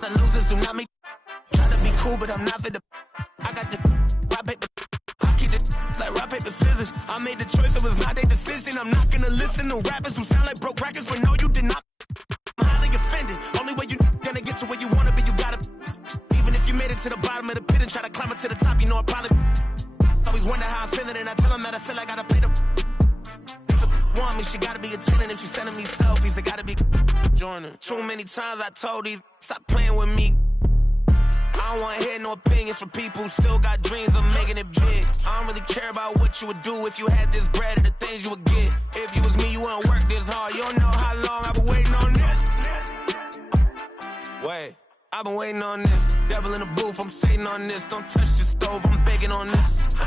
The losers do not make. Try to be cool, but I'm not for the. I got the rock paper. I keep it like rock paper scissors. I made the choice, it was not their decision. I'm not gonna listen to rappers who sound like broke records, but no, you did not. I'm highly offended. Only way you gonna get to where you wanna be, you gotta. Even if you made it to the bottom of the pit and try to climb it to the top, you know I probably. Always wonder how I'm feeling, and I tell them that I feel like I gotta play the. If a want me, she gotta be attending. If she sending me selfies, I gotta be joining. Too many times I told these, stop playing with me. I don't wanna hear no opinions from people who still got dreams of making it big. I don't really care about what you would do if you had this bread and the things you would get. If you was me, you wouldn't work this hard. You don't know how long I've been waiting on this. Wait, I've been waiting on this. Devil in the booth, I'm sitting on this. Don't touch the stove, I'm baking on this.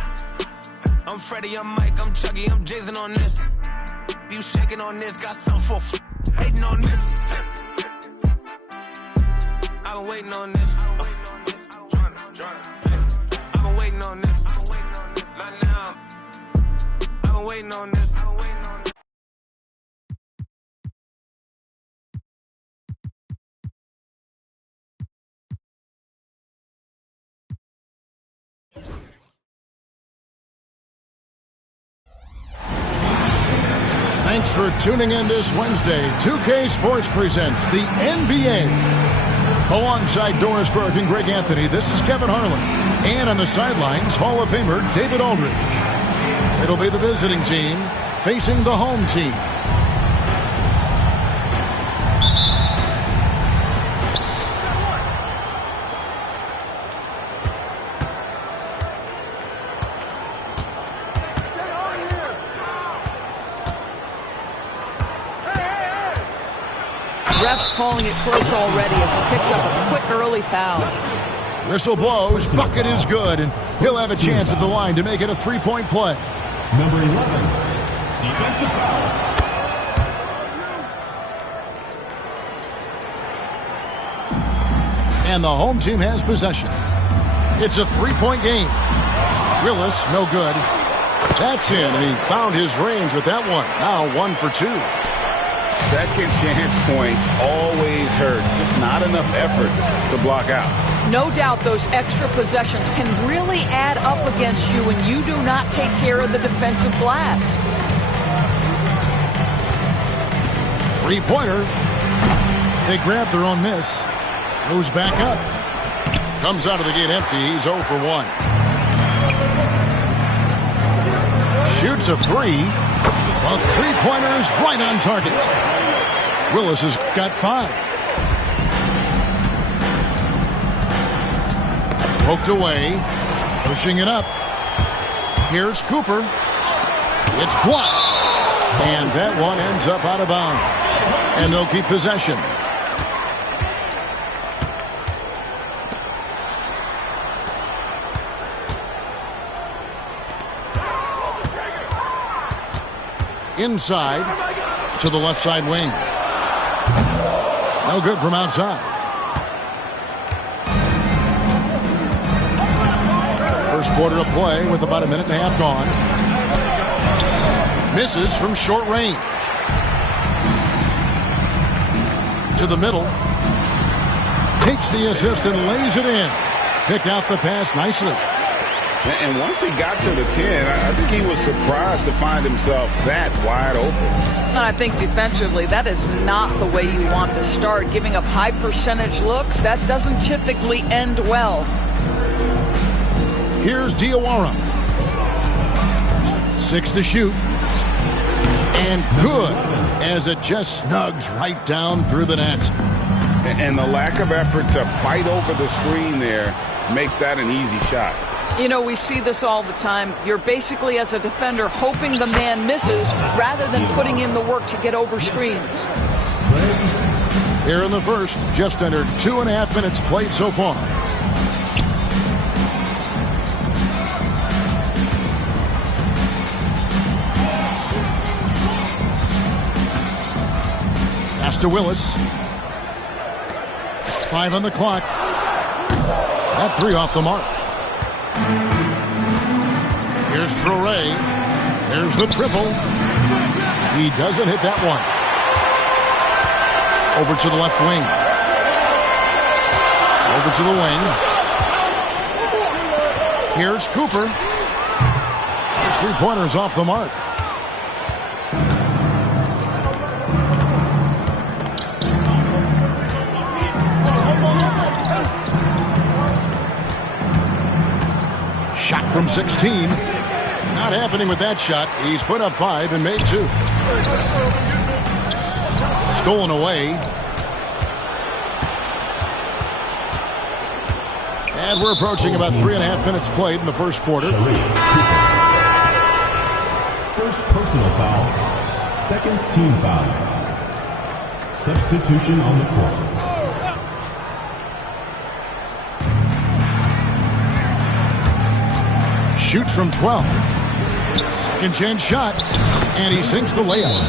I'm Freddie, I'm Mike, I'm Chucky, I'm Jason on this. You shaking on this, got something for hating on this. I've been waiting on this. I've been waiting on this. Not now. I've been waiting on this. Thanks for tuning in this Wednesday. 2K Sports presents the NBA. Alongside Doris Burke and Greg Anthony, this is Kevin Harlan. And on the sidelines, Hall of Famer David Aldridge. It'll be the visiting team facing the home team. Ref's calling it close already as he picks up a quick early foul. Whistle blows, bucket is good, and he'll have a chance at the line to make it a three-point play. Number 11, defensive foul. And the home team has possession. It's a three-point game. Willis, no good. That's in, and he found his range with that one. Now 1 for 2. Second chance points always hurt. Just not enough effort to block out. No doubt those extra possessions can really add up against you when you do not take care of the defensive glass. Three-pointer. They grab their own miss. Goes back up. Comes out of the gate empty. He's 0 for 1. Shoots a three. A three-pointer is right on target. Willis has got 5. Poked away. Pushing it up. Here's Cooper. It's blocked. And that one ends up out of bounds. And they'll keep possession. Inside to the left side wing. No good from outside. First quarter of play with about a minute and a half gone. Misses from short range. To the middle. Takes the assist and lays it in. Picked out the pass nicely. And once he got to the 10, I think he was surprised to find himself that wide open. I think defensively, that is not the way you want to start. Giving up high percentage looks, that doesn't typically end well. Here's Diawara. 6 to shoot. And good, as it just snugs right down through the net. And the lack of effort to fight over the screen there makes that an easy shot. You know, we see this all the time. You're basically, as a defender, hoping the man misses rather than putting in the work to get over screens. Here in the first, just under 2.5 minutes played so far. Pass to Willis. 5 on the clock. That 3 off the mark. Here's Traoré. There's the triple. He doesn't hit that one. Over to the left wing. Over to the wing. Here's Cooper. His three-pointer's off the mark. Shot from 16. Not happening with that shot. He's put up 5 and made 2. Stolen away. And we're approaching about 3.5 minutes played in the first quarter. First personal foul. Second team foul. Substitution on the court. Shoots from 12. Second chance shot. And he sinks the layup.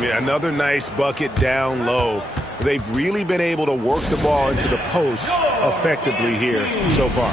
Yeah, another nice bucket down low. They've really been able to work the ball into the post effectively here so far.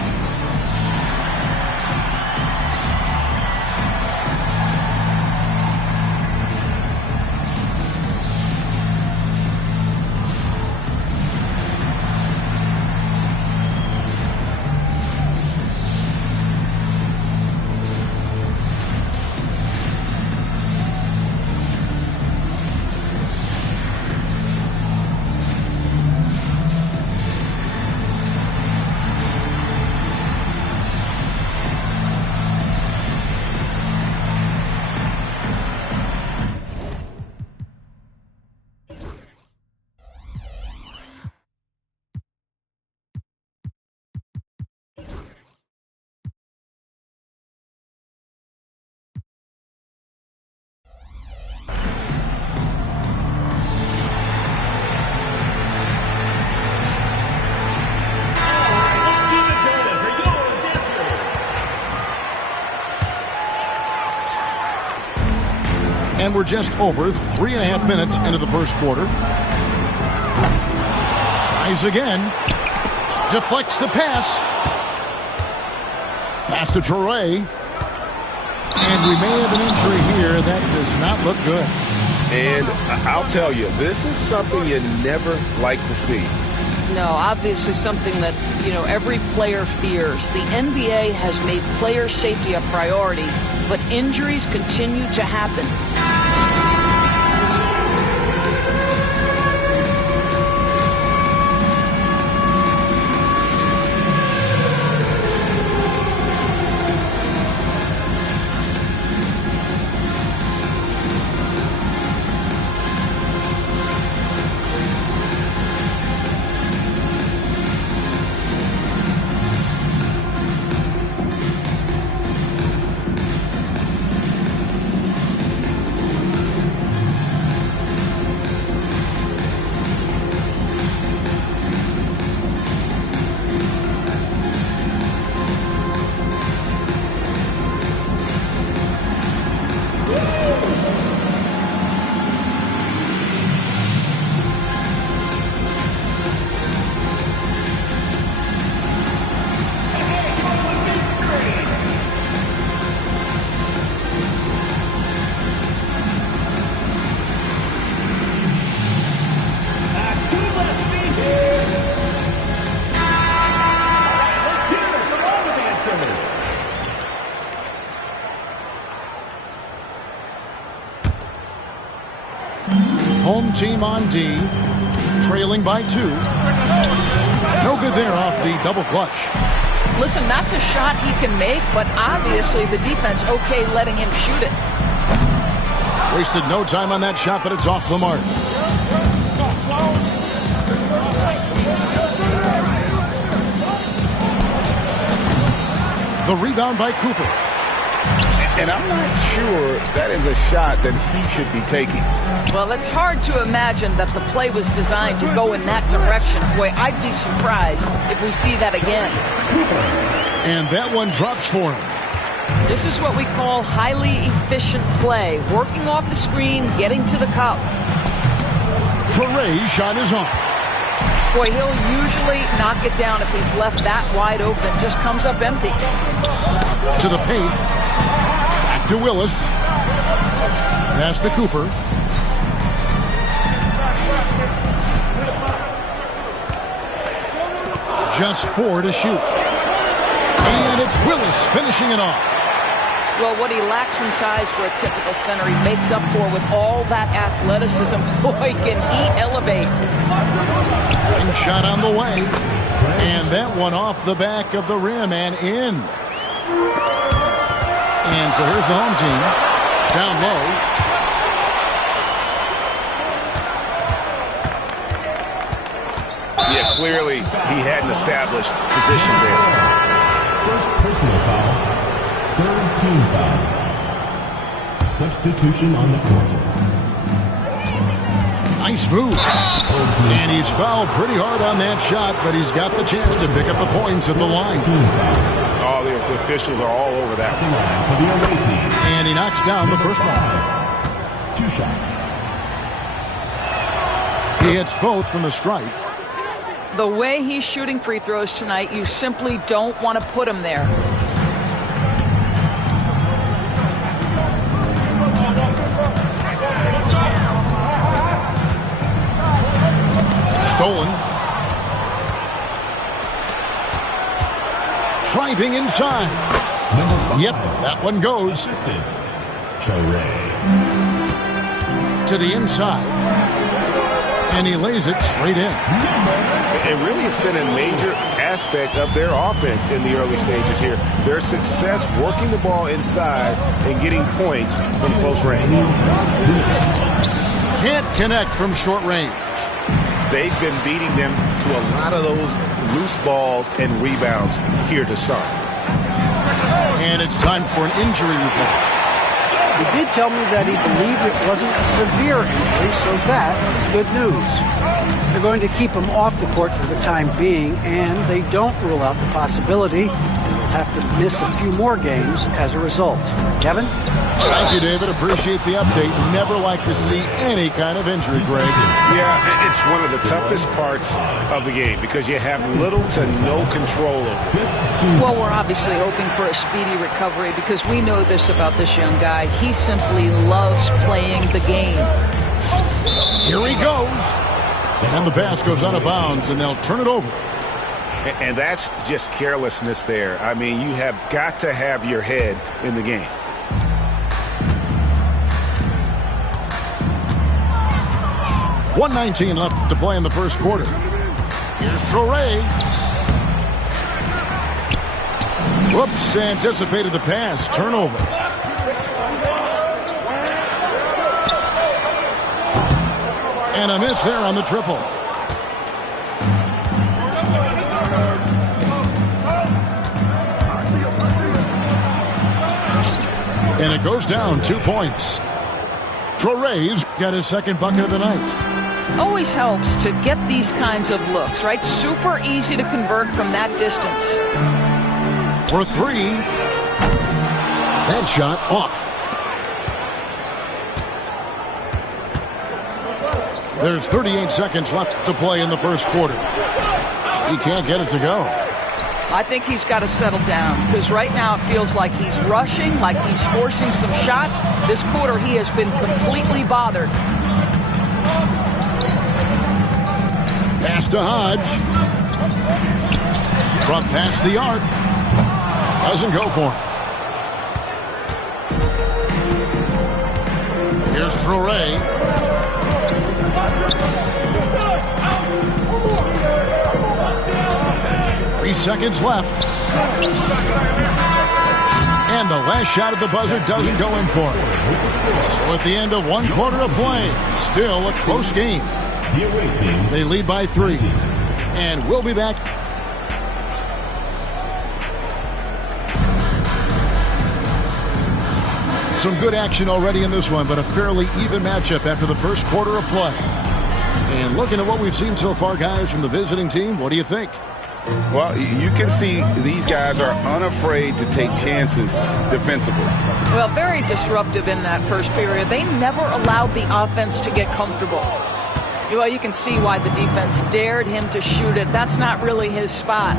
And we're just over 3.5 minutes into the first quarter. Tries again. Deflects the pass. Pass to Traore. And we may have an injury here. That does not look good. And I'll tell you, this is something you never like to see. No, obviously something that, every player fears. The NBA has made player safety a priority, but injuries continue to happen. Home team on D, trailing by 2. No good there off the double clutch. Listen, that's a shot he can make, but obviously the defense okay letting him shoot it. Wasted no time on that shot, but it's off the mark. The rebound by Cooper. And I'm not sure that is a shot that he should be taking. Well, it's hard to imagine that the play was designed to go in that direction. Boy, I'd be surprised if we see that again. And that one drops for him. This is what we call highly efficient play. Working off the screen, getting to the cup. Traore's shot is on. Boy, he'll usually knock it down if he's left that wide open. Just comes up empty. To the paint. Back to Willis. Pass to Cooper. just 4 to shoot. And it's Willis finishing it off. Well, what he lacks in size for a typical center, he makes up for with all that athleticism. Boy, can he elevate. And shot on the way. And that one off the back of the rim and in. And so here's the home team. Down low. Yeah, clearly he hadn't established position there. First personal foul. Third team foul. Substitution on the court. Nice move. And he's fouled pretty hard on that shot, but he's got the chance to pick up the points at the line. All the officials are all over that. For the away team. And he knocks down the first one. 2 shots. He hits both from the stripe. The way he's shooting free throws tonight, you simply don't want to put him there. Stolen. Driving inside. Yep, that one goes. To the inside. And he lays it straight in. And really, it's been a major aspect of their offense in the early stages here. Their success working the ball inside and getting points from close range. Can't connect from short range. They've been beating them to a lot of those loose balls and rebounds here to start. And it's time for an injury report. He did tell me that he believed it wasn't a severe injury, so that is good news. They're going to keep him off the court for the time being, and they don't rule out the possibility he'll have to miss a few more games as a result. Kevin? Thank you, David. Appreciate the update. Never like to see any kind of injury, Greg. Yeah, it's one of the toughest parts of the game because you have little to no control over it. Well, we're obviously hoping for a speedy recovery because we know this about this young guy. He simply loves playing the game. Here he goes. And the pass goes out of bounds, and they'll turn it over. And that's just carelessness there. I mean, you have got to have your head in the game. .119 left to play in the first quarter. Here's Torrey. Whoops, anticipated the pass. Turnover. And a miss there on the triple. And it goes down 2 points. Torrey's got his second bucket of the night. Always helps to get these kinds of looks, right? Super easy to convert from that distance. For 3. That shot off. There's 38 seconds left to play in the first quarter. He can't get it to go. I think he's got to settle down because right now it feels like he's rushing, like he's forcing some shots. This quarter he has been completely bothered. Pass to Hodge. From past the arc. Doesn't go for him. Here's Torrey. 3 seconds left. And the last shot at the buzzer doesn't go in for him. So at the end of 1 quarter of play, still a close game. They lead by 3. And we'll be back. Some good action already in this one, but a fairly even matchup after the first quarter of play. And looking at what we've seen so far, guys, from the visiting team, what do you think? Well, you can see these guys are unafraid to take chances defensively. Well, very disruptive in that first period. They never allowed the offense to get comfortable. Well, you can see why the defense dared him to shoot it. That's not really his spot.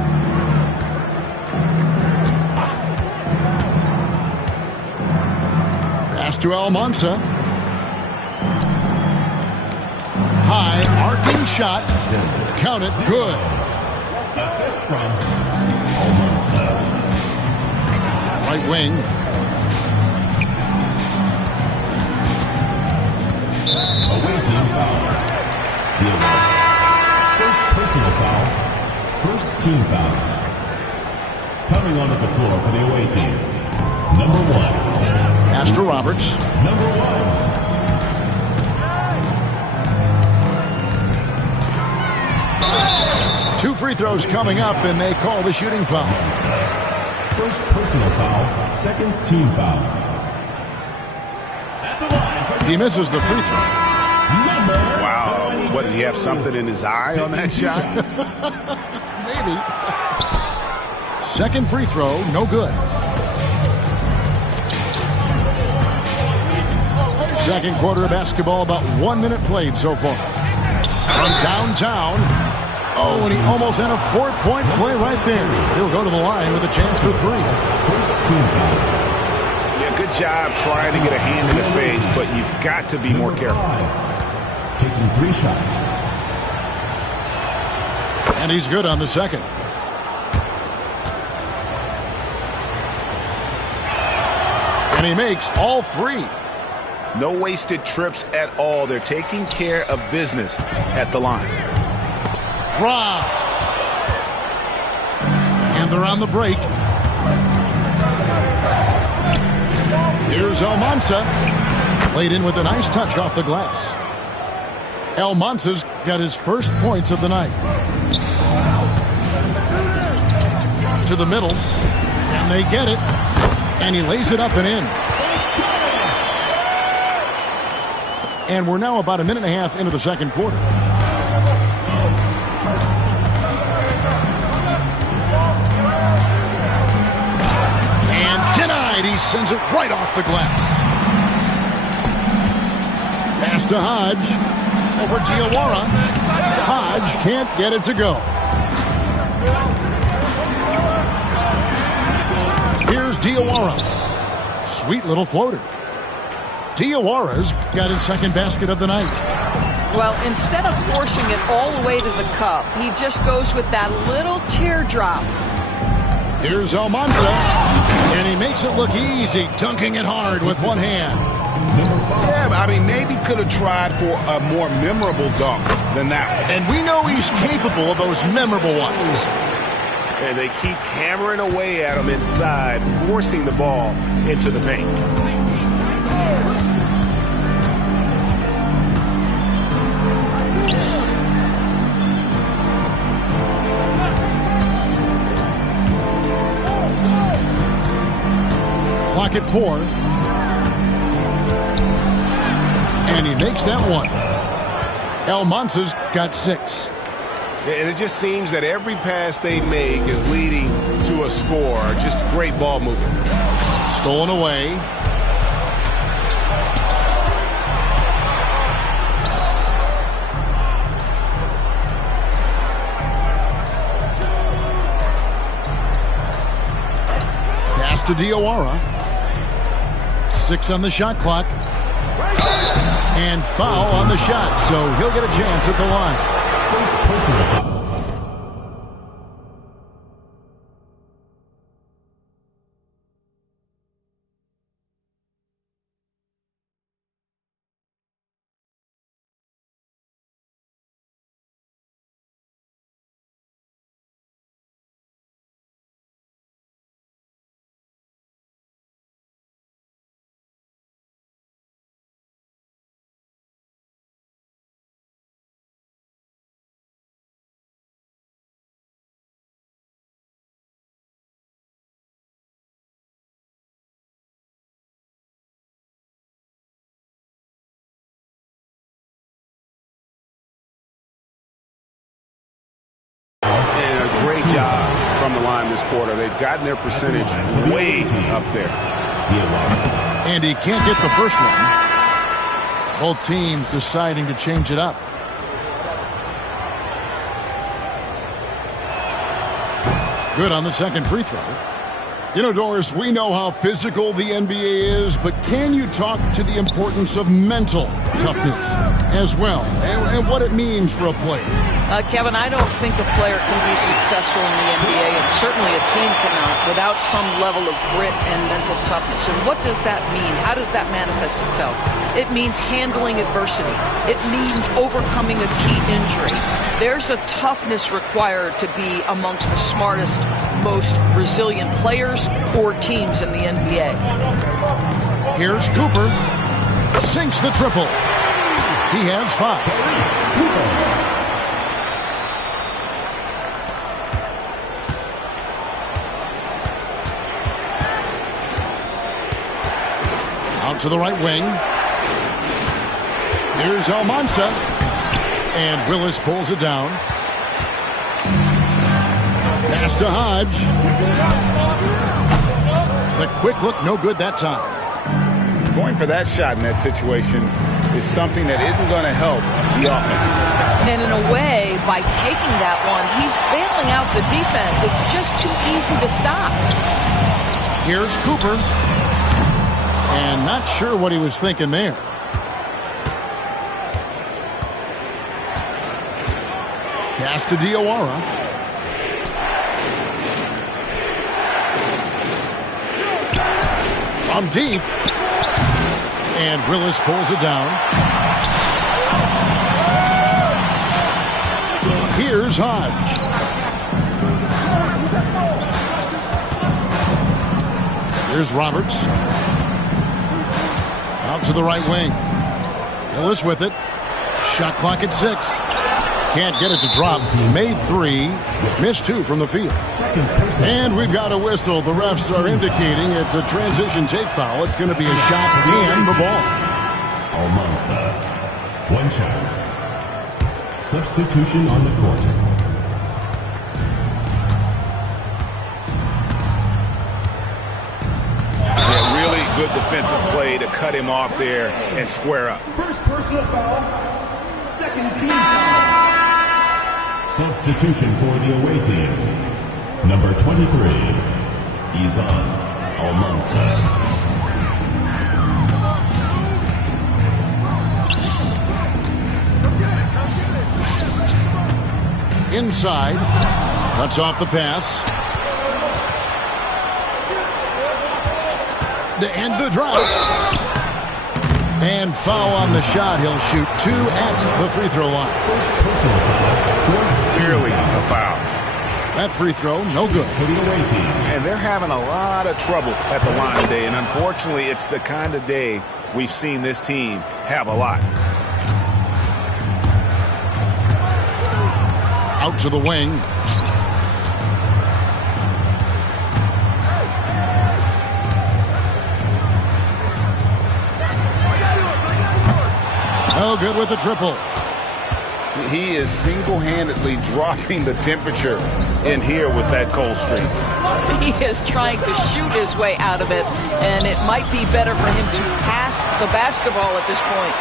Pass to Almanza. High arcing shot. Count it. Good. assist from Almanza. Right wing. Away team foul. First personal foul. First team foul. Coming onto the floor for the away team. Number 1. Astor Roberts. Number 1. 2 free throws coming up, and they call the shooting foul. First personal foul, second team foul. At the line. He misses the free throw. Wow. What, did he have something in his eye on that shot? Maybe. Second free throw, no good. Second quarter of basketball, about 1 minute played so far. From downtown. Oh, and he almost had a 4-point play right there. He'll go to the line with a chance for 3. First team foul. Yeah, good job trying to get a hand in the face, but you've got to be more careful. Taking 3 shots. And he's good on the second. And he makes all 3. No wasted trips at all. They're taking care of business at the line. Rob. And they're on the break. Here's Almanza. Played in with a nice touch off the glass. Almanza's got his first points of the night. To the middle. And they get it. And he lays it up and in. And we're now about a minute and a half into the second quarter. And denied. He sends it right off the glass. Pass to Hodge. Over Diawara. Hodge can't get it to go. Here's Diawara. Sweet little floater. Diawara's got his second basket of the night. Well, instead of forcing it all the way to the cup, he just goes with that little teardrop. Here's Almanza, and he makes it look easy, dunking it hard with one hand. Yeah, I mean, maybe could have tried for a more memorable dunk than that one. And we know he's capable of those memorable ones. And they keep hammering away at him inside, forcing the ball into the paint. Clock at 4. And he makes that one. Almanza's got 6. And it just seems that every pass they make is leading to a score. Just great ball movement. Stolen away. Pass to Diawara. 6 on the shot clock. And foul on the shot, so he'll get a chance at the line. First personal foul. Great job from the line this quarter. They've gotten their percentage way up there. And he can't get the first one. Both teams deciding to change it up. Good on the second free throw. You know, Doris, we know how physical the NBA is, but can you talk to the importance of mental toughness as well, and what it means for a player? Kevin, I don't think a player can be successful in the NBA, and certainly a team cannot, without some level of grit and mental toughness. And what does that mean? How does that manifest itself? It means handling adversity. It means overcoming a key injury. There's a toughness required to be amongst the smartest, most resilient players or teams in the NBA. Here's Cooper. Sinks the triple. He has 5. Out to the right wing. Here's Almanza. And Willis pulls it down. Pass to Hodge. The quick look, no good that time. Going for that shot in that situation is something that isn't going to help the offense. And in a way, by taking that one, he's bailing out the defense. It's just too easy to stop. Here's Cooper. And not sure what he was thinking there. Pass to Diawara. From deep. And Willis pulls it down. Here's Hodge. Here's Roberts. Out to the right wing. Willis with it. Shot clock at 6. Can't get it to drop. Made 3. Missed 2 from the field. And we've got a whistle. The refs are indicating it's a transition take foul. It's going to be a shot and the ball. Almanza. 1 shot. Substitution on the court. Good defensive play to cut him off there and square up. First personal foul, second team foul. Substitution for the away team. Number 23, Izan Almanza. Inside. Cuts off the pass. To end the drought. And foul on the shot. He'll shoot 2 at the free throw line. Clearly a foul. That free throw, no good. And they're having a lot of trouble at the line today. And unfortunately, it's the kind of day we've seen this team have a lot. Out to the wing. No good with the triple. He is single-handedly dropping the temperature in here with that cold streak. He is trying to shoot his way out of it, and it might be better for him to pass the basketball at this point.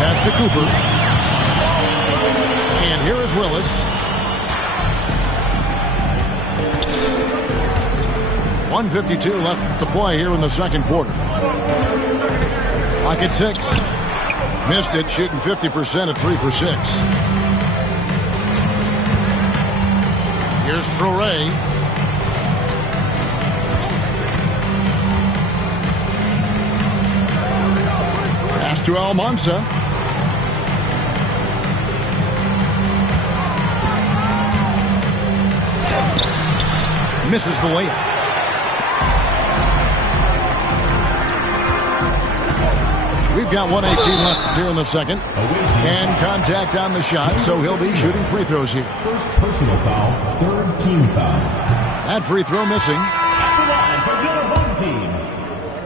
Pass to Cooper. And here is Willis. 1:52 left to play here in the second quarter. Clock at 6. Missed it, shooting 50% at 3 for 6. Here's Traoré. Pass to Almanza. Misses the layup. We've got 1:18 left here in the second. And contact on the shot, so he'll be shooting free throws here. First personal foul, third team foul. That free throw missing. At the line for your home team,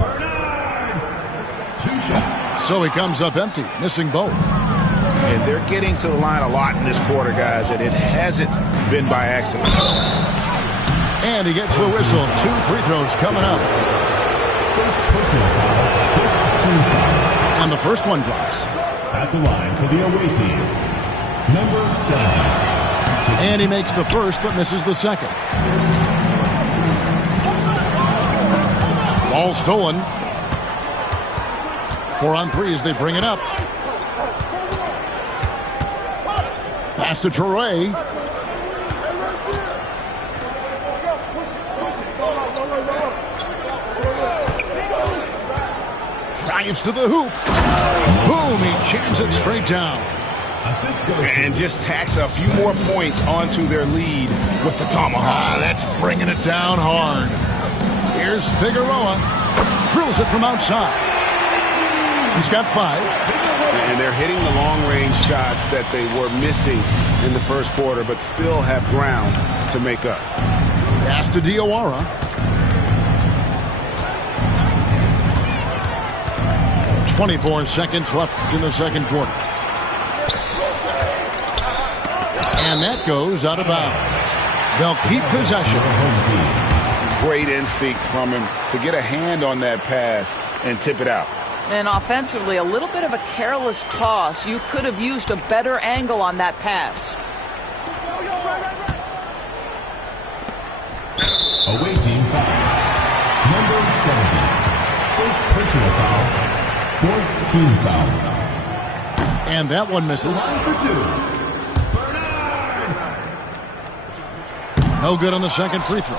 Bernard. 2 shots. So he comes up empty, missing both. And they're getting to the line a lot in this quarter, guys, and it hasn't been by accident. And he gets the whistle. 2 free throws coming up. First personal foul, fifth team foul. And the first one drops. At the line for the away team, number 7. And he makes the first, but misses the second. Ball stolen. 4 on 3 as they bring it up. Pass to Traore. Drives to the hoop. Boom, he jams it straight down. And just tacks a few more points onto their lead with the tomahawk. That's bringing it down hard. Here's Figueroa. Drills it from outside. He's got 5. And they're hitting the long-range shots that they were missing in the first quarter, but still have ground to make up. Pass to Diawara. "24 seconds left in the second quarter." And that goes out of bounds. They'll keep possession. Great instincts from him to get a hand on that pass and tip it out. And offensively, a little bit of a careless toss. You could have used a better angle on that pass. Away team foul. Number 70. First personal foul. Fourth team foul. And that one misses. No good on the second free throw.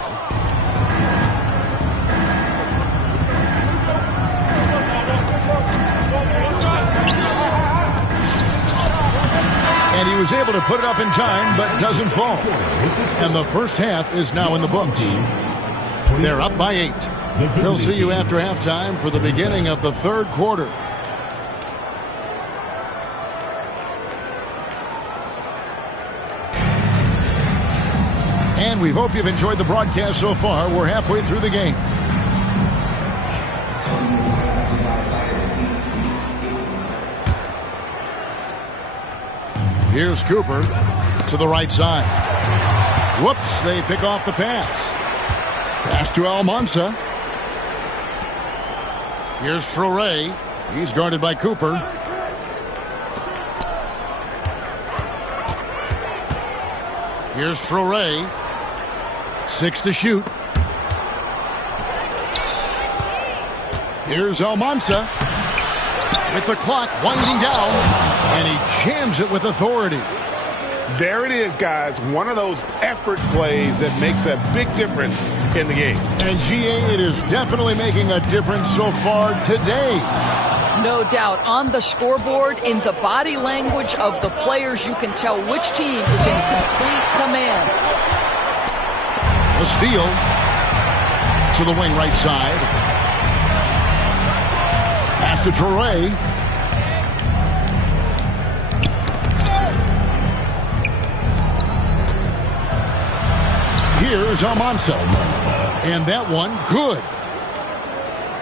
And he was able to put it up in time, but doesn't fall. And the first half is now in the books. They're up by 8. They'll see you after halftime for the beginning of the third quarter. And we hope you've enjoyed the broadcast so far. We're halfway through the game. Here's Cooper to the right side. Whoops, they pick off the pass. Pass to Almanza. Here's Traore. He's guarded by Cooper. Here's Traore. 6 to shoot. Here's Almanza. With the clock winding down, and he jams it with authority. There it is, guys. One of those effort plays that makes a big difference in the game. And GA, it is definitely making a difference so far today. No doubt. On the scoreboard, in the body language of the players, you can tell which team is in complete command. A steal to the wing right side. Pass to Traore. Here's Almanza. And that one, good.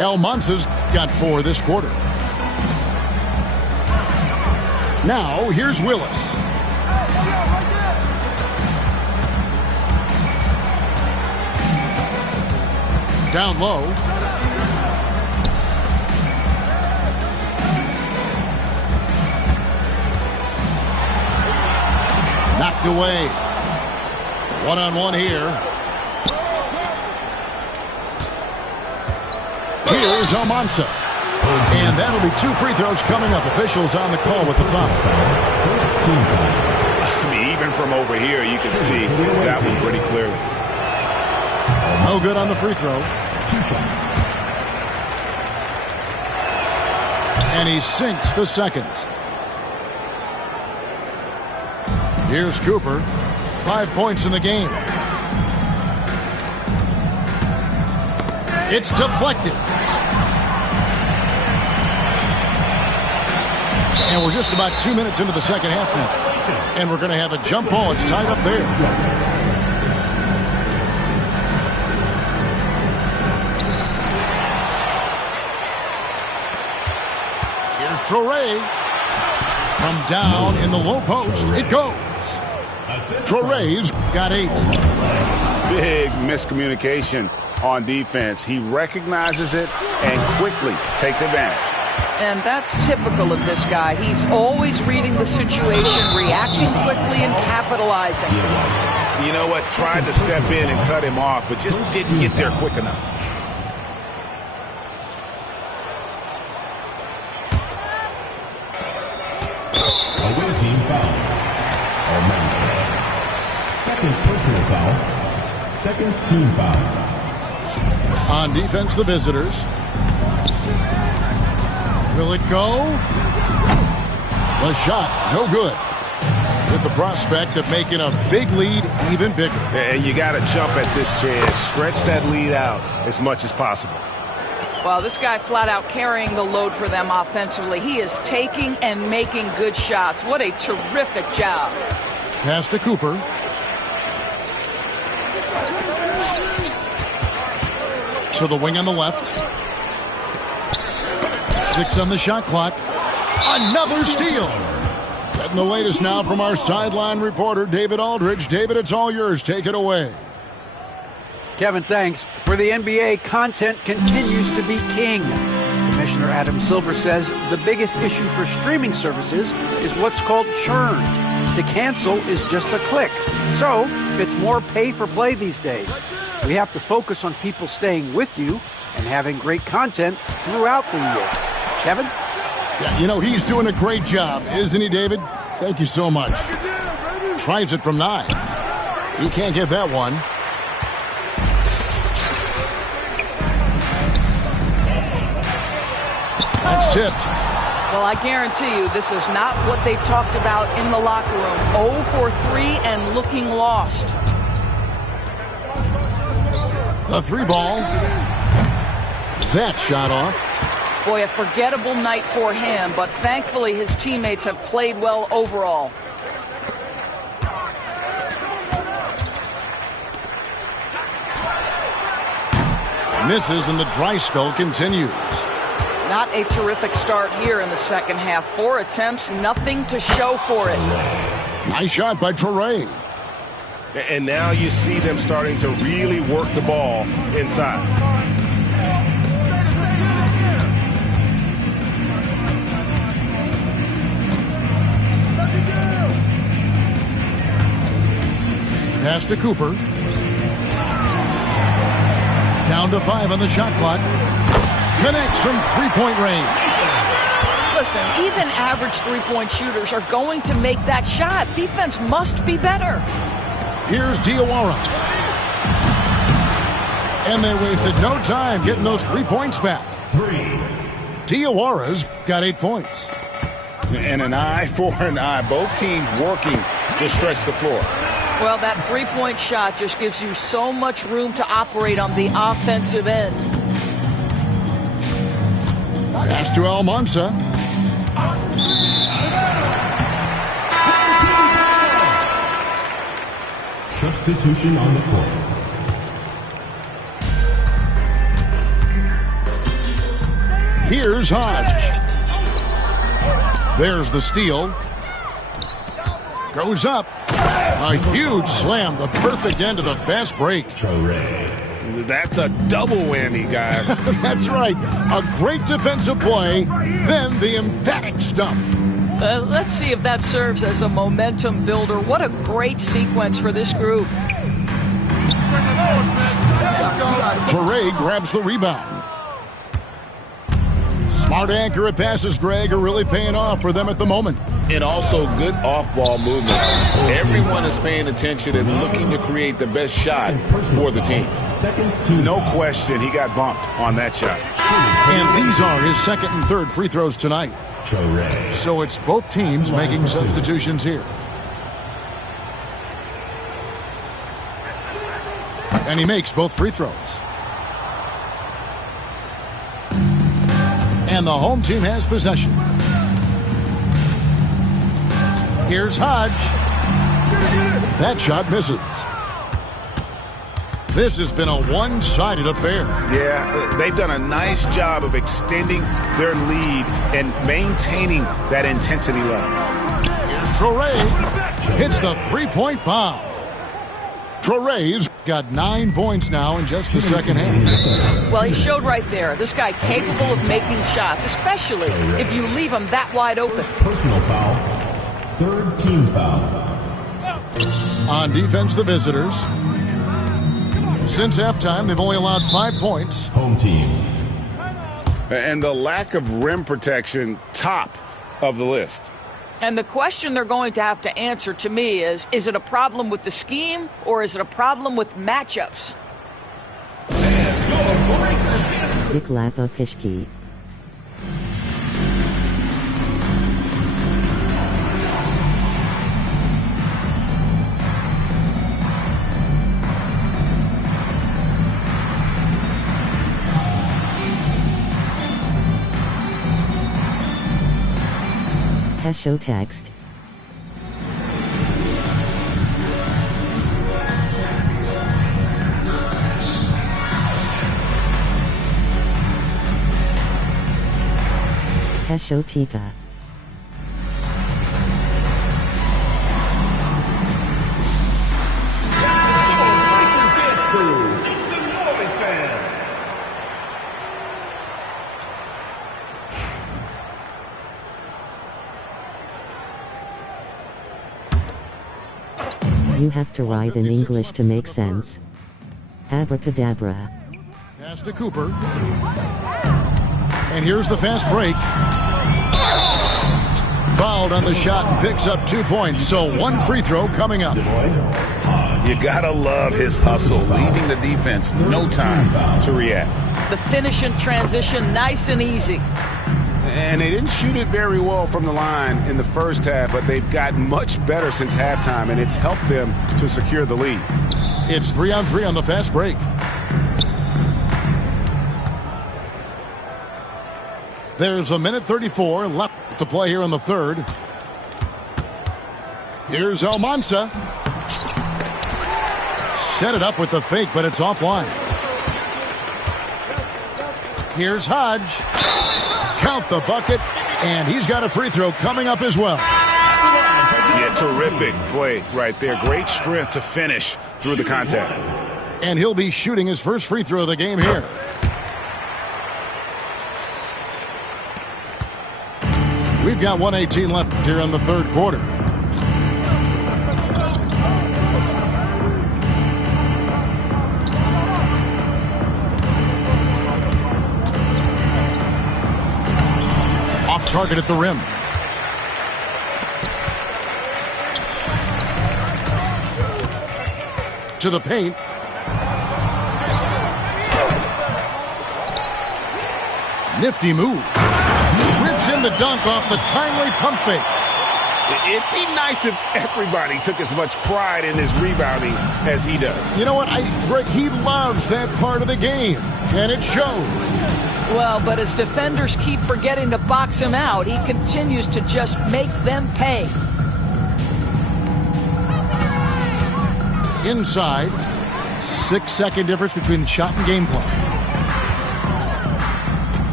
Almanza's got 4 this quarter. Now, here's Willis. Down low. Knocked away. One-on-one here. Here's Almanza. And that'll be 2 free throws coming up. Officials on the call with the foul. I mean, even from over here, you can see that one pretty clearly. No good on the free throw. 2 shots. And he sinks the second. Here's Cooper. 5 points in the game. It's deflected. And we're just about 2 minutes into the second half now. And we're going to have a jump ball. It's tied up there. Here's Traore. From down in the low post. It goes. Traore's got 8. Big miscommunication on defense. He recognizes it and quickly takes advantage. And that's typical of this guy. He's always reading the situation, reacting quickly, and capitalizing. You know what? Tried to step in and cut him off, but just didn't get there quick enough. Away team foul. second personal foul. Second team foul. On defense, the visitors. Will it go? The shot, no good. With the prospect of making a big lead even bigger. And you got to jump at this chance. Stretch that lead out as much as possible. Well, this guy flat out carrying the load for them offensively. He is taking and making good shots. What a terrific job. Pass to Cooper. To the wing on the left. 6 on the shot clock. Another steal. Getting the latest now from our sideline reporter, David Aldridge. David, it's all yours. Take it away. Kevin, thanks. For the NBA, content continues to be king. Commissioner Adam Silver says the biggest issue for streaming services is what's called churn. To cancel is just a click. So it's more pay for play these days. We have to focus on people staying with you and having great content throughout the year. Kevin? Yeah, you know, he's doing a great job, isn't he, David? Thank you so much. Tries it from 9. He can't get that one. That's tipped. Well, I guarantee you this is not what they talked about in the locker room. 0 for 3 and looking lost. The 3 ball. That shot off. Boy, a forgettable night for him, but thankfully his teammates have played well overall. Misses and the dry spell continues. Not a terrific start here in the second half. 4 attempts, nothing to show for it. Nice shot by Torrey. And now you see them starting to really work the ball inside. Pass to Cooper. Down to 5 on the shot clock. Connects from three-point range. Listen, even average three-point shooters are going to make that shot. Defense must be better. Here's Diawara. And they wasted no time getting those 3 points back. 3. Diawara's got 8 points. And an eye for an eye. Both teams working to stretch the floor. Well, that three-point shot just gives you so much room to operate on the offensive end. Pass to Almanza. Substitution on the court. Here's Hodge. There's the steal. Goes up. A huge slam, the perfect end of the fast break. That's a double whammy, guys. That's right. A great defensive play, then the emphatic stuff. Let's see if that serves as a momentum builder. What a great sequence for this group. Torrey grabs the rebound. Smart, accurate passes, Greg, are really paying off for them at the moment. And also good off-ball movement. Everyone is paying attention and looking to create the best shot for the team. No question, he got bumped on that shot. And these are his second and third free throws tonight. So it's both teams making substitutions here. And he makes both free throws. And the home team has possession. Here's Hodge. That shot misses. This has been a one-sided affair. Yeah, they've done a nice job of extending their lead and maintaining that intensity level. Here's Torrey. Hits the three-point bomb. Torrey's got 9 points now in just the second half. Well, he showed right there. This guy capable of making shots, especially if you leave him that wide open. Personal foul. Third team foul. On defense, the visitors. Since halftime, they've only allowed 5 points. Home team. And the lack of rim protection, top of the list. And the question they're going to have to answer to me is it a problem with the scheme or is it a problem with matchups? Vyklapa Pishki. Show text. Show Tika. You have to write in English to make sense. Abracadabra. Pass to Cooper. And here's the fast break. Fouled on the shot and picks up 2 points. So one free throw coming up. You gotta love his hustle, leaving the defense no time to react. The finish in transition, nice and easy. And they didn't shoot it very well from the line in the first half, but they've gotten much better since halftime, and it's helped them to secure the lead. It's 3-on-3 on the fast break. There's 1:34 left to play here in the third. Here's Almansa. Set it up with the fake, but it's offline. Here's Hodge. Count the bucket, and he's got a free throw coming up as well. Yeah, terrific play right there. Great strength to finish through the contact. And he'll be shooting his first free throw of the game here. We've got 1:18 left here in the third quarter. Off target at the rim. To the paint. Nifty move. Rips in the dunk off the timely pump fake. It'd be nice if everybody took as much pride in his rebounding as he does. You know what, Greg, he loves that part of the game, and it shows. Well, but as defenders keep forgetting to box him out, he continues to just make them pay. Inside, 6-second difference between the shot and game clock.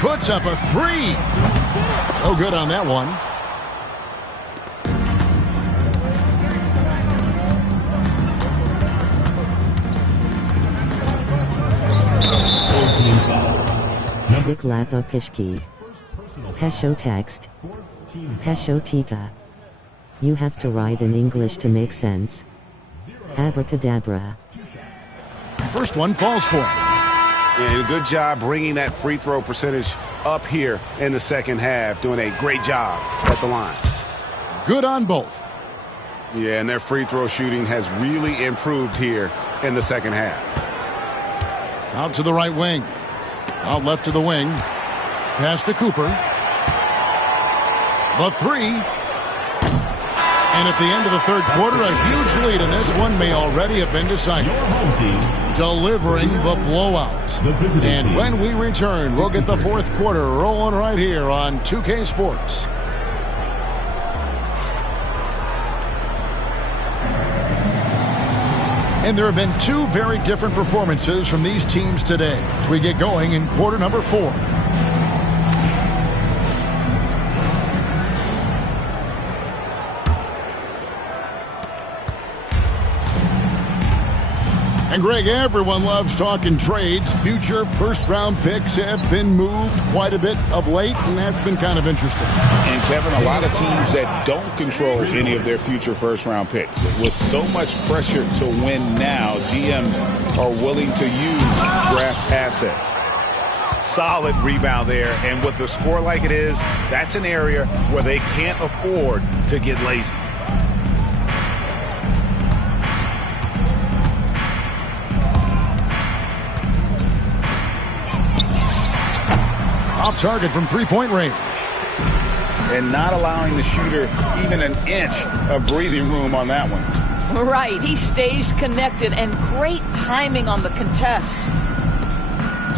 Puts up a three. Oh, good on that one. Vyklapa Pishki. Pesho text. Pesho Tika. You have to write in English to make sense. Abracadabra. First one falls for him. And a good job bringing that free throw percentage up here in the second half. Doing a great job at the line. Good on both. Yeah, and their free throw shooting has really improved here in the second half. Out to the right wing. Out left to the wing. Pass to Cooper. The three. And at the end of the third quarter, a huge lead, and this one may already have been decided. Your home team Delivering the blowout. And when we return, we'll get the fourth quarter rolling right here on 2K Sports. And there have been two very different performances from these teams today as we get going in quarter number 4. And Greg, everyone loves talking trades. Future first-round picks have been moved quite a bit of late, and that's been kind of interesting. And Kevin, a lot of teams that don't control any of their future first-round picks. With so much pressure to win now, GMs are willing to use draft assets. Solid rebound there. And with the score like it is, that's an area where they can't afford to get lazy. Off target from three-point range. And not allowing the shooter even an inch of breathing room on that one. Right. He stays connected, and great timing on the contest.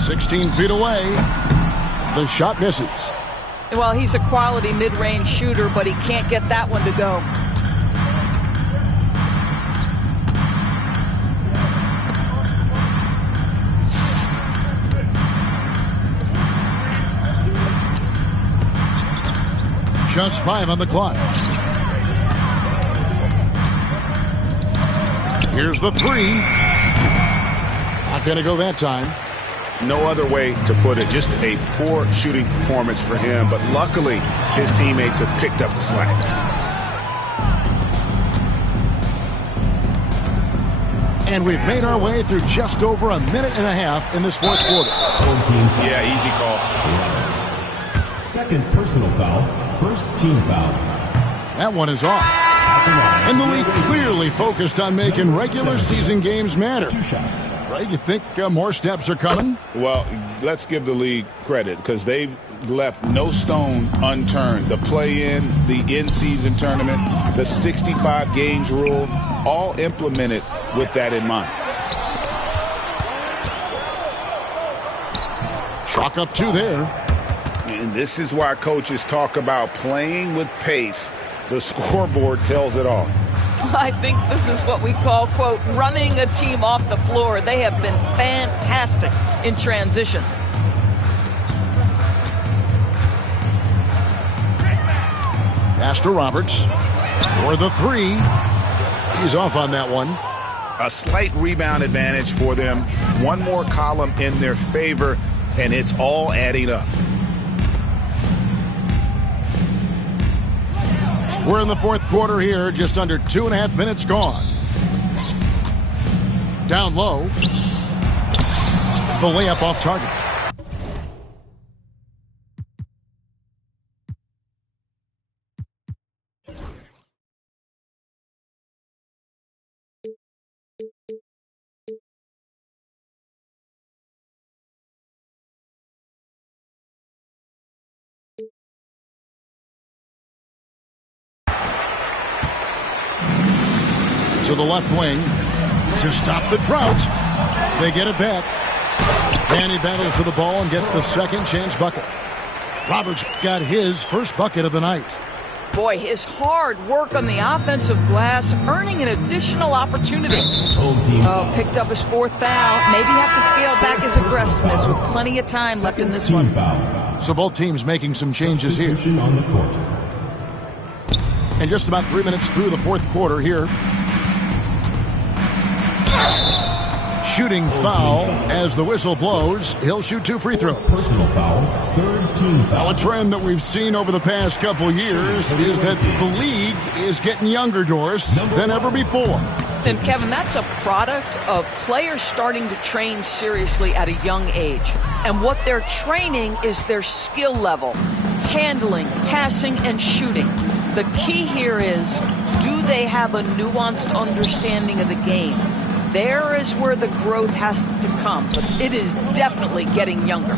16 feet away. The shot misses. Well, he's a quality mid-range shooter, but he can't get that one to go. Just 5 on the clock. Here's the three. Not going to go that time. No other way to put it. Just a poor shooting performance for him. But luckily, his teammates have picked up the slack. And we've made our way through just over a minute and a half in this fourth quarter. Yeah, easy call. Second personal foul. First team foul. That one is off. And the league clearly focused on making regular season games matter. Right? You think more steps are coming? Well, let's give the league credit because they've left no stone unturned. The play-in, the in-season tournament, the 65 games rule, all implemented with that in mind. Chalk up 2 there. And this is why coaches talk about playing with pace. The scoreboard tells it all. I think this is what we call, quote, running a team off the floor. They have been fantastic in transition. Pass to Roberts for the three. He's off on that one. A slight rebound advantage for them. One more column in their favor, and it's all adding up. We're in the fourth quarter here, just under 2.5 minutes gone. Down low. The layup off target. To the left wing to stop the drought. They get it back. And he battles for the ball and gets the second chance bucket. Roberts got his first bucket of the night. Boy, his hard work on the offensive glass, earning an additional opportunity. Oh, picked up his fourth foul. Maybe have to scale back his aggressiveness with plenty of time left in this one. So both teams making some changes here. And just about 3 minutes through the fourth quarter here. Shooting foul as the whistle blows. He'll shoot 2 free throws. Personal foul. Third team foul. Now, a trend that we've seen over the past couple years is that the league is getting younger, Doris, than ever before. And Kevin, that's a product of players starting to train seriously at a young age. And what they're training is their skill level, handling, passing, and shooting. The key here is, do they have a nuanced understanding of the game? There is where the growth has to come, but it is definitely getting younger.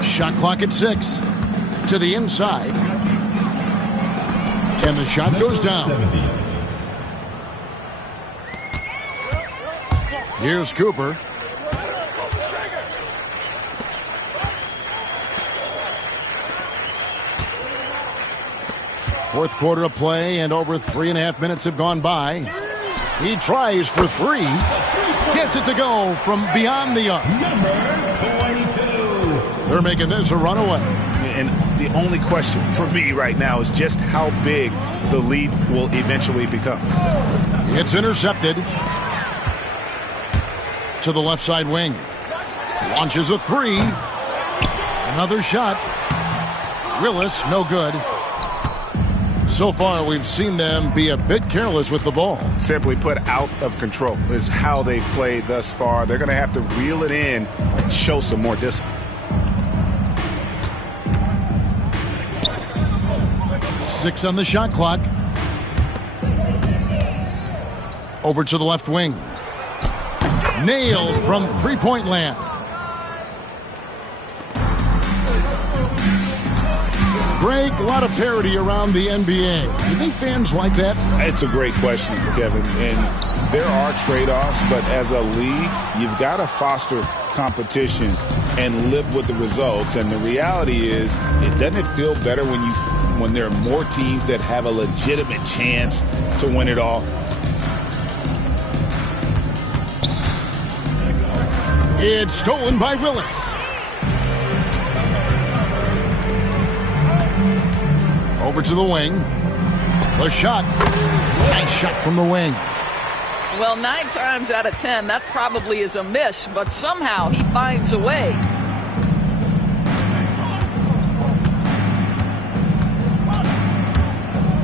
Shot clock at 6. To the inside. And the shot goes down. Here's Cooper. Fourth quarter of play, and over 3.5 minutes have gone by. He tries for 3. Gets it to go from beyond the arc. Number 22. They're making this a runaway. And the only question for me right now is just how big the lead will eventually become. It's intercepted. To the left side wing. Launches a 3. Another shot. Willis, no good. So far, we've seen them be a bit careless with the ball. Simply put, out of control is how they've played thus far. They're going to have to reel it in and show some more discipline. 6 on the shot clock. Over to the left wing. Nailed from three-point land. Greg, a lot of parity around the NBA. You think fans like that? It's a great question, Kevin. And there are trade-offs, but as a league, you've got to foster competition and live with the results. And the reality is, doesn't it feel better when there are more teams that have a legitimate chance to win it all? It's stolen by Willis. Over to the wing. The shot. Nice shot from the wing. Well, 9 times out of 10, that probably is a miss, but somehow he finds a way.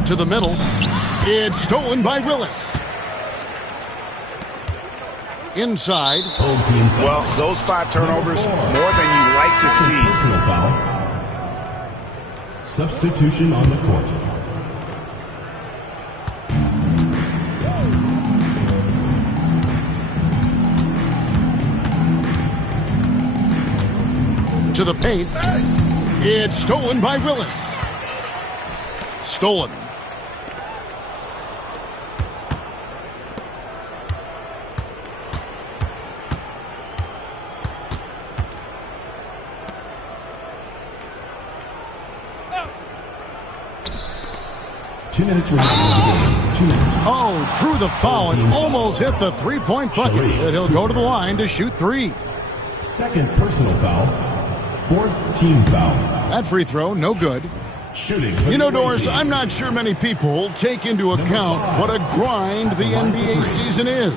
To the middle. It's stolen by Willis. Inside. Well, those 5 turnovers, more than you like to see. Personal foul. Substitution on the court. To the paint. It's stolen by Willis. Stolen. Two minutes remaining in the game. 2 minutes. Oh, drew the foul and almost hit the three-point bucket. And he'll go to the line to shoot 3. Second personal foul. 4th team foul. That free throw, no good. Shooting. You know, Doris, I'm not sure many people take into account what a grind the NBA season is.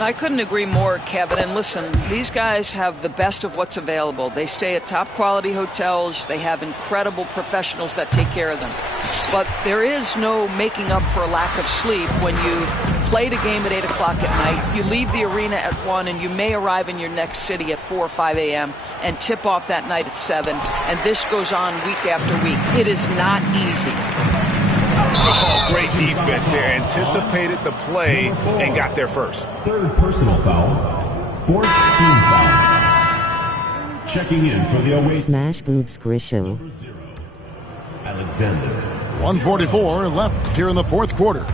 I couldn't agree more, Kevin. And listen, these guys have the best of what's available. They stay at top-quality hotels. They have incredible professionals that take care of them. But there is no making up for a lack of sleep when you've played a game at 8 o'clock at night, you leave the arena at 1, and you may arrive in your next city at 4 or 5 a.m. and tip off that night at 7. And this goes on week after week. It is not easy. Oh, great defense there. Anticipated the play and got there first. Third personal foul. 4th team foul. Checking in for the away. Smash boobs Grisho. Alexander. 1:44 left here in the fourth quarter.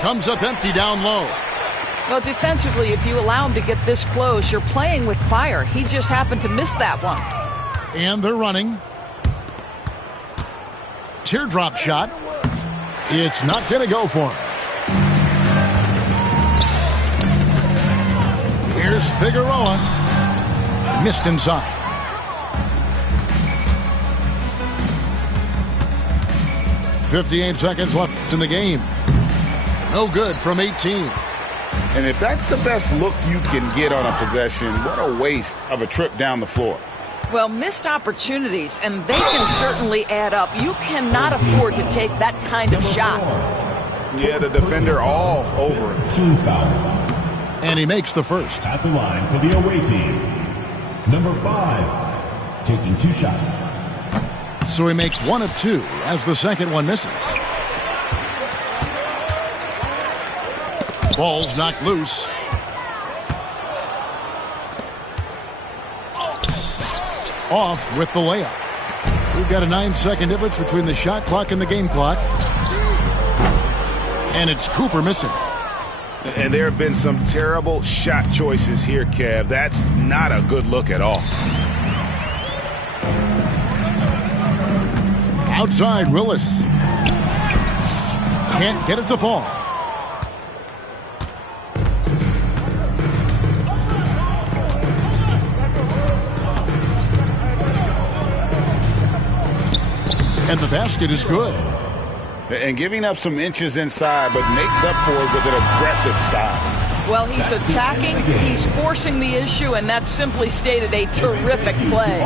Comes up empty down low. Well, defensively, if you allow him to get this close, you're playing with fire. He just happened to miss that one. And they're running. Teardrop shot. It's not going to go for him. Here's Figueroa. Missed inside. .58 seconds left in the game. No good from 18. And if that's the best look you can get on a possession, what a waste of a trip down the floor. Well, missed opportunities, and they can certainly add up. You cannot afford to take that kind of shot. Yeah, the defender all over it. Team foul. And he makes the first. At the line for the away team. Number 5. Taking 2 shots. So he makes 1 of 2 as the second one misses. Ball's knocked loose. Off with the layup. We've got a 9-second difference between the shot clock and the game clock. And it's Cooper missing. And there have been some terrible shot choices here, Kev. That's not a good look at all. Outside, Willis. Can't get it to fall. And the basket is good. And giving up some inches inside, but makes up for it with an aggressive style. Well, he's attacking, he's forcing the issue, and that simply stated a terrific play.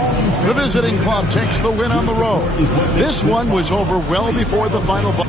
The visiting club takes the win on the road. This one was over well before the final ball.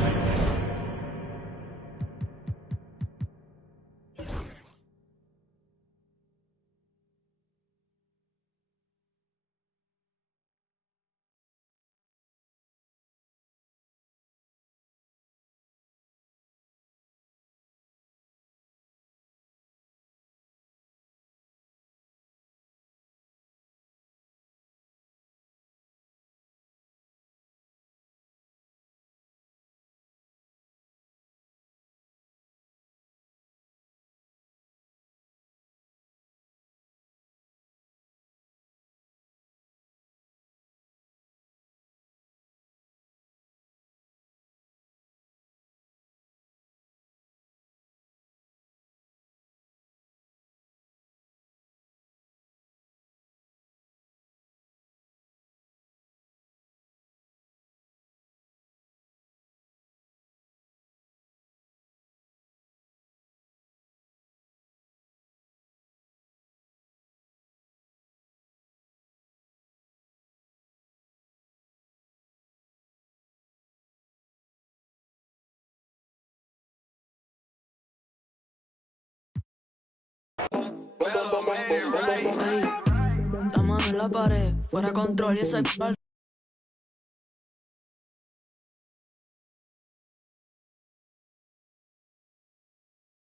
Ey, la mano en la pared, fuera control y ese cual